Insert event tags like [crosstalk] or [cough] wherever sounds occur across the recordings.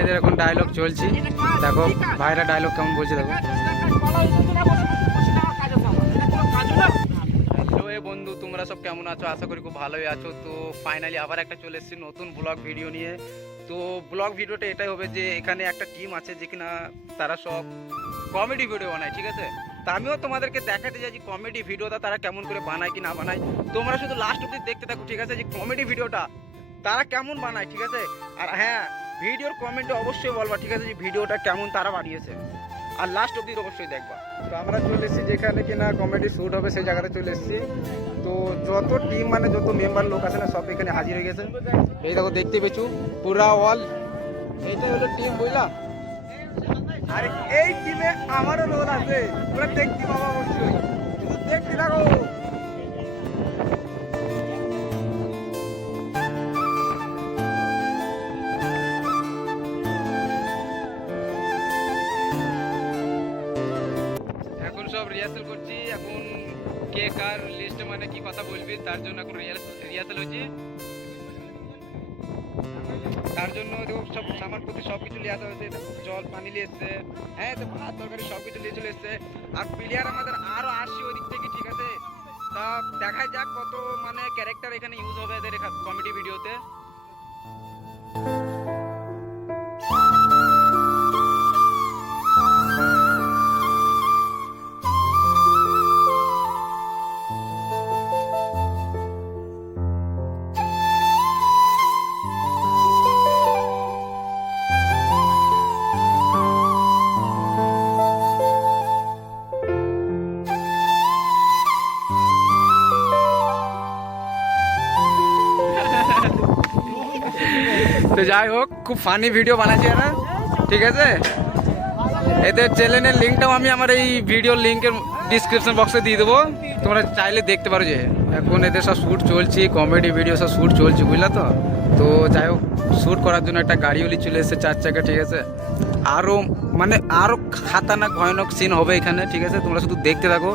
ভাইদের এখন ডায়লগ চলছে। দেখো, ভাইরা ডায়লগ কেমন বলছে দেখো। বন্ধু, তোমরা সব কেমন আছো? আশা করি খুব ভালোই আছো। তো ফাইনালি আবার একটা চলে এসেছি নতুন ব্লগ ভিডিও নিয়ে। তো ব্লগ ভিডিওটা এটাই হবে যে, এখানে একটা টিম আছে যে কিনা তারা সব কমেডি ভিডিও বানায়, ঠিক আছে? তা আমিও তোমাদেরকে দেখাতে চাই যে কমেডি ভিডিওটা তারা কেমন করে বানায় কি না বানায়। তোমরা শুধু লাস্ট অব্দি দেখতে থাকো, ঠিক আছে? যে কমেডি ভিডিওটা তারা কেমন বানায়, ঠিক আছে? আর হ্যাঁ ভিডিওর কমেন্টে অবশ্যই বলবা, ঠিক আছে, যে ভিডিওটা কেমন তারা বানিয়েছে। আর লাস্ট অব্দি অবশ্যই দেখবা। তো আমরা চলে এসেছি যেখানে কিনা কমেডি শ্যুট হবে, সেই জায়গাতে চলে এসেছি। তো যত টিম মানে যত মেম্বার লোক আছে না, সব এখানে হাজির হয়ে গেছে। এই দেখো, দেখতে পেছু পুরা অল এইটাই হলো টিম বুঝলা? আর, এই টিমে আমারও রোল আছে। তোমরা দেখতে পাবো অবশ্যই। দেখতে থাকো। সব রিহার্সাল করছি। এখন কে কার লিস্টে মানে কি কথা বলবি, তার জন্য এখন রিহার্সাল হচ্ছে। তার জন্য দেখো সব সামান প্রতি সব কিছু লিয়ে আসা হয়েছে। জল, পানি নিয়ে এসছে। হ্যাঁ তো ভাত, তরকারি, সব কিছু নিয়ে চলে এসছে। আর প্লেয়ার আমাদের আরও আসছে ওই দিক থেকে, ঠিক আছে? তা দেখা যাক কত মানে ক্যারেক্টার এখানে ইউজ হবে এদের কমেডি তো যাই হোক, খুব ফানি ভিডিও বানাচ্ছি এরা, ঠিক আছে? এদের চ্যানেলের লিঙ্কটাও আমি আমার এই ভিডিওর লিঙ্কের ডিসক্রিপশন বক্সে দিয়ে দেবো। তোমরা চাইলে দেখতে পারো যে এখন এদের সব শ্যুট চলছে কমেডি ভিডিও সব শ্যুট চলছে, বুঝলা তো? তো যাই হোক শ্যুট করার জন্য একটা গাড়িওলি চলে এসেছে চার চাকা, ঠিক আছে? আরও মানে আরও খাতারনাক, ভয়ানক সিন হবে এখানে, ঠিক আছে? তোমরা শুধু দেখতে থাকো।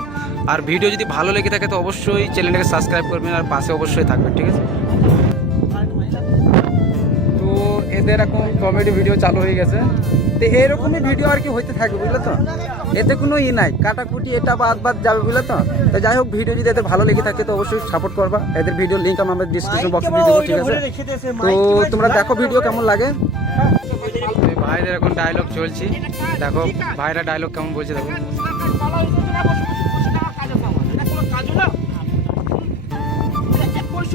আর ভিডিও যদি ভালো লেগে থাকে, তো অবশ্যই চ্যানেলটাকে সাবস্ক্রাইব করবেন, আর পাশে অবশ্যই থাকবেন, ঠিক আছে? এদের এখন কমেডি ভিডিও চালু হয়ে গেছে। তো এরকমই ভিডিও আর কি হইতে থাকবে বুঝলে তো? এতে কোনো ই নাই কাটাকুটি এটা বাদ বাদ যাবে বুঝলে তো? তো যাই হোক ভিডিও যদি এদের ভালো লেগে থাকে তো অবশ্যই সাপোর্ট করবা। এদের ভিডিও লিঙ্ক আমি আমার ডিসক্রিপশন বক্সে দিয়ে দেবো ঠিক আছে? তো তোমরা দেখো ভিডিও কেমন লাগে। ভাইদের এখন ডায়লগ চলছে। দেখো ভাইরা ডায়লগ কেমন বলছে দেখো।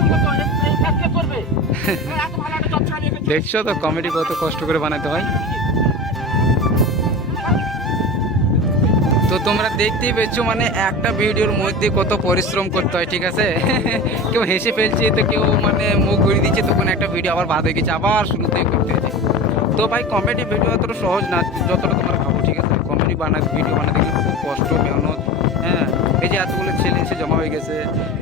[laughs] দেখছ তো কমেডি কত কষ্ট করে বানাতে হয়? তো তোমরা দেখতেই পেয়েছ মানে একটা ভিডিওর মধ্যে কত পরিশ্রম করতে হয় ঠিক আছে? [laughs] কেউ হেসে ফেলছে তো কেউ মানে মুখ ঘুরিয়ে দিচ্ছে তখন একটা ভিডিও আবার বাদ হয়ে গেছে আবার শুরুতেই করতে হয়েছে তো ভাই কমেডি ভিডিও অতটা সহজ না যতটা তোমরা ভাবো ঠিক আছে? কমেডি বানাতে ভিডিও বানাতে গেলে খুব কষ্ট মেহনত হ্যাঁ? এই যে এতগুলো ছেলে এসে জমা হয়ে গেছে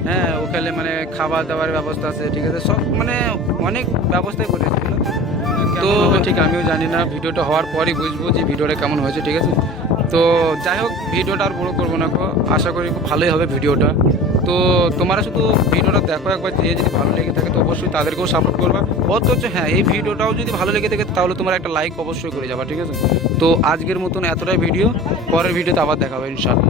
হ্যাঁ ওখানে মানে খাবার দাবার ব্যবস্থা আছে ঠিক আছে সব মানে অনেক ব্যবস্থাই করেছে। তো ঠিক আমিও জানি না ভিডিওটা হওয়ার পরই বুঝব যে ভিডিওটা কেমন হয়েছে ঠিক আছে? তো যাই হোক ভিডিওটা আর বড় করব না গো। আশা করি খুব ভালোই হবে ভিডিওটা। তো তোমরা শুধু ভিডিওটা দেখো একবার যে যদি ভালো লেগে থাকে তো অবশ্যই তাদেরকেও সাপোর্ট করবা। অথচ হ্যাঁ এই ভিডিওটাও যদি ভালো লেগে থাকে তাহলে তোমার একটা লাইক অবশ্যই করে যাবা ঠিক আছে? তো আজকের মতন এতটাই ভিডিও পরের ভিডিওতে আবার দেখাবে ইনশাল্লাহ